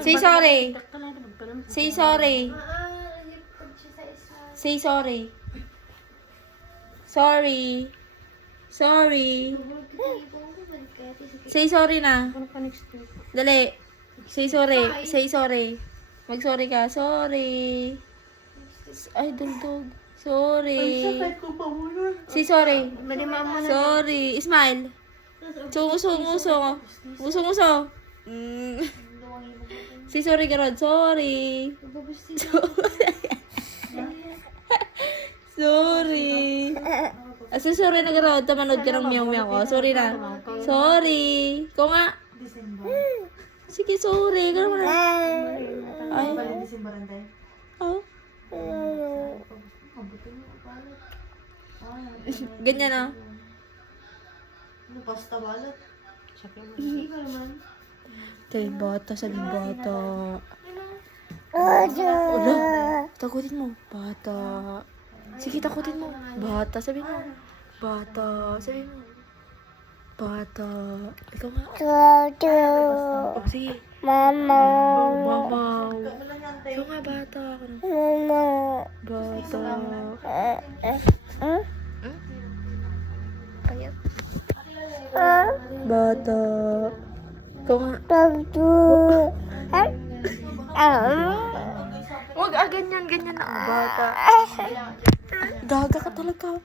Say sorry. Say sorry. Say sorry. Sorry. Sorry. Say sorry na. Dali. Say sorry. Say sorry. Mag-sorry ka. Sorry. Ay, dugdug. Sorry. Say sorry. Sorry. Smile. Nguso. Nguso. Say sorry ka ron. Sorry. Sorry. Say sorry na ka ron. Tamanood ka ng meow-meow ko. Sorry na. Sorry. Ikaw nga. Sige, sorry. Gano'n mo na. Ay. Oh. Ganyan na. Pasta balat. Hindi ka naman. Kay bata, sabi bata. Ulo, takutin mo. Bata. Sige, takutin mo. Bata, sabi mo. Bata, sabi mo. Bata. Ikaw nga. Oh, sige. Mama. Ikaw nga, bata. Bata. Ayan. Bata. Ikaw nga. Huwag, ganyan na. Bata. Daga ka talaga.